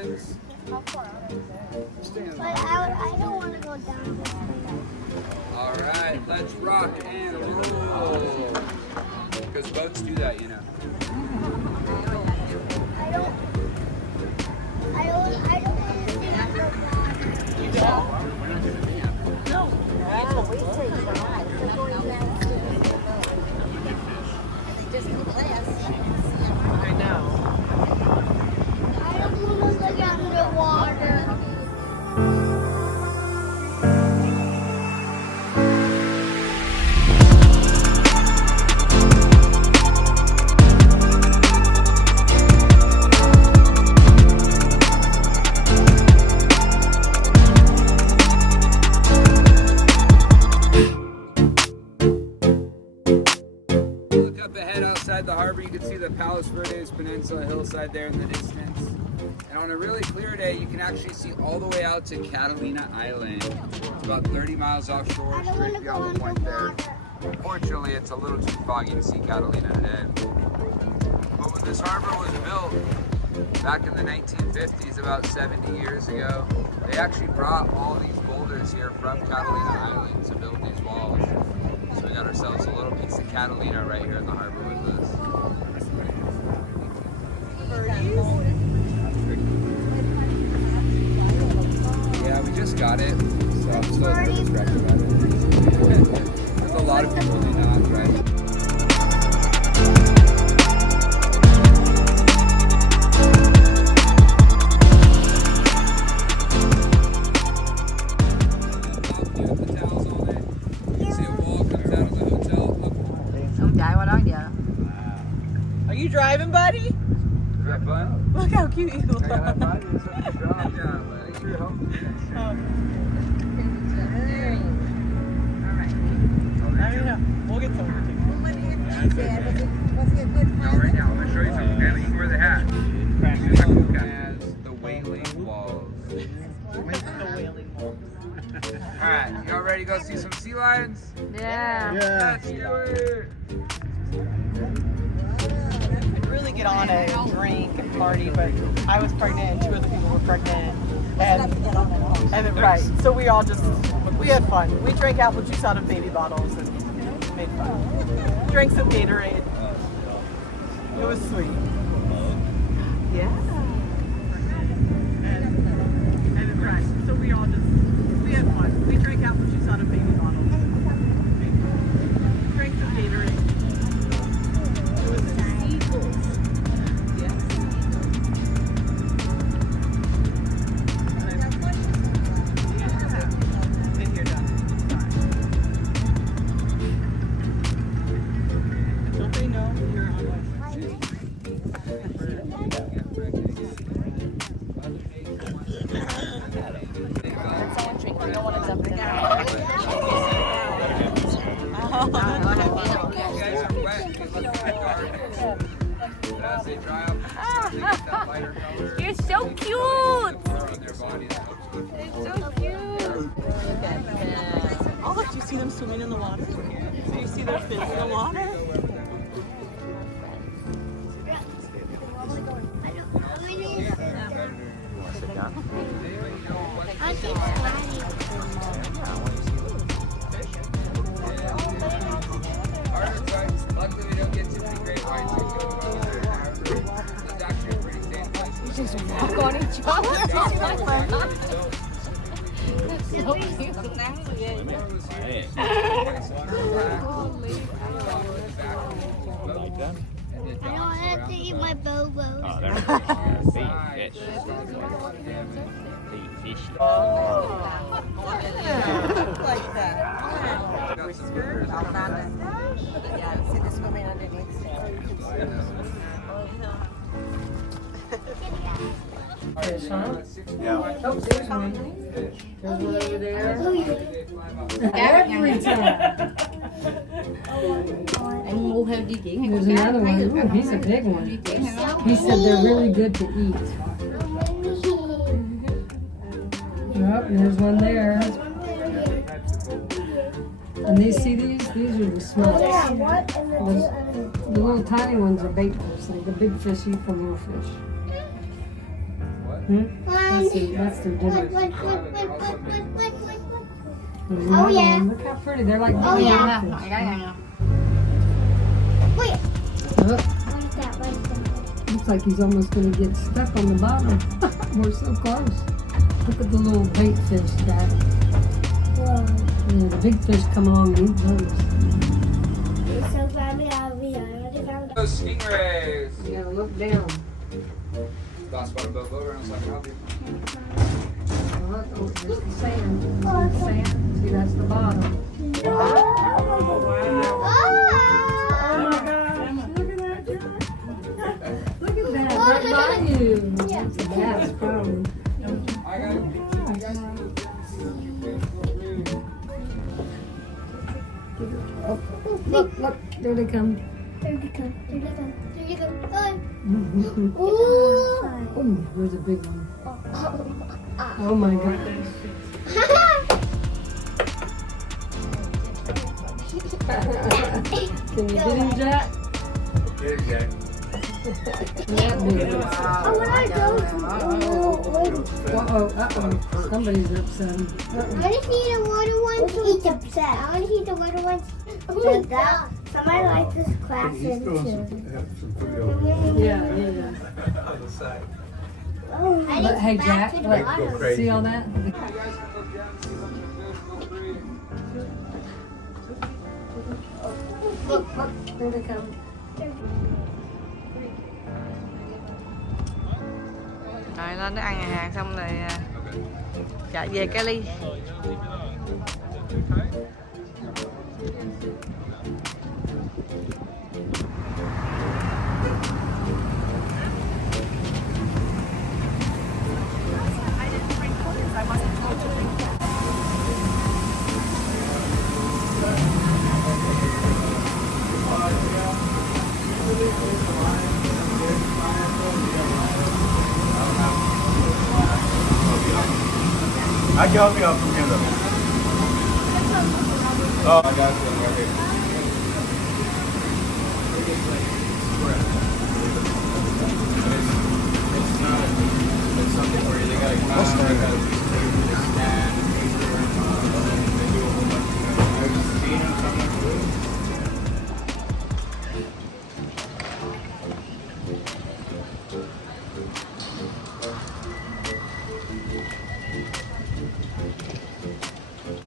islands. How far out is it? Stay in the But harbor. I don't want to go down this way. All right, let's rock and roll. Because boats do that, you know. I don't want to stay on the water. You don't? No. Yeah, we say try. We're going down to the just the class. I know. I don't want to look underwater. Look up ahead outside the harbor, you can see the Palos Verdes Peninsula hillside there in the distance. And on a really clear day, you can actually see all the way out to Catalina Island. It's about 30 miles offshore, I don't want straight to go beyond the point there. underwater. Unfortunately, it's a little too foggy to see Catalina today. But when this harbor was built, back in the 1950s, about 70 years ago, they actually brought all these boulders here from Catalina Island to build these walls. So we got ourselves a little piece of Catalina right here in the harbor with us. Yeah, we just got it, so I'm still a nervous wreck about it. There's a lot of people who do not, right? Are you driving, buddy? Is that fun? Look how cute you look. I got that body. It's a good job, yeah, buddy. You're helping. I don't know. We'll get some. No, right now, I'm going to show you something. Natalie, you wear the hat. As the Wailing Walls. Alright, y'all ready to go see some sea lions? Yeah. Let's do it! I'd really get on a drink and party, but I was pregnant and two other people were pregnant. And right, so we all just, we had fun. We drank apple juice out of baby bottles and made fun. Drank some Gatorade. It was sweet. Yeah. And right, so we all just, we had fun. We drank apple juice out of baby bottles. Drank some Gatorade. It was sequels. Yes. Yeah. Been here, done it. Don't they know you're on Let someone drink. You don't want to jump in. You guys are wet. You look like garbage. As they dry up, they get that lighter color. You're so cute. Color on their body that helps with You're so cute. Oh, look, you see them swimming in the water? So you see their fins in the water? I keep sliding. Luckily, we don't get too many great whites. It's actually a pretty safe place. You just walk on each other. So cute. I don't have to eat my bobos. Oh, they're big fish. Big fishy. Like that. Whiskers. Yeah, see the swimming underneath there. Fish, huh? Oh, there's one. There's one over there. Every time. Anh mua theo di chuyển hay There's con cá another thấy được one. Ooh, không? he's a big one. Di chuyển hay nó He said they're really good to eat. Yep, there's one there. And these, see these? These are the smallest. The little tiny ones are bait fish. Like the big fish eat the little fish. What? Let's see, that's their dinner. There's Oh, another yeah. one. Look how pretty. They're like Oh, baby yeah. elephants. Wait. Oh, What's that? looks like he's almost going to get stuck on the bottom. We're so close. Look at the little bait fish, Jack. Whoa. Yeah, the big fish come along and eat those. I'm so glad we already found Those stingrays. You gotta look down. Last spot above over, and I was like, I'll be. Look, oh, there's the sand. See the sand? See, that's the bottom. Oh Oh my gosh, look at that, Jack. Look at that, right by you. Yeah. That's a bass, probably. I got it. Oh, look, look, there they come. There you go. There you go. There you go. Ooh, Ooh. there's a big one. Oh my goodness. Can you get him, Jack? Get it, Jack. That big one. Oh, when I go Uh-oh. Somebody's upset him. I just need the little ones. He's upset. I want to see the little ones. So that somebody likes this class in too. Yeah. Oh, But hey, Jack, look, see all that? Look, there they come. Rồi lên nó ăn nhà hàng xong rồi chạy về Cali. I can help you out from here though. Oh, I got you. Right here. It's not. It's something where they gotta.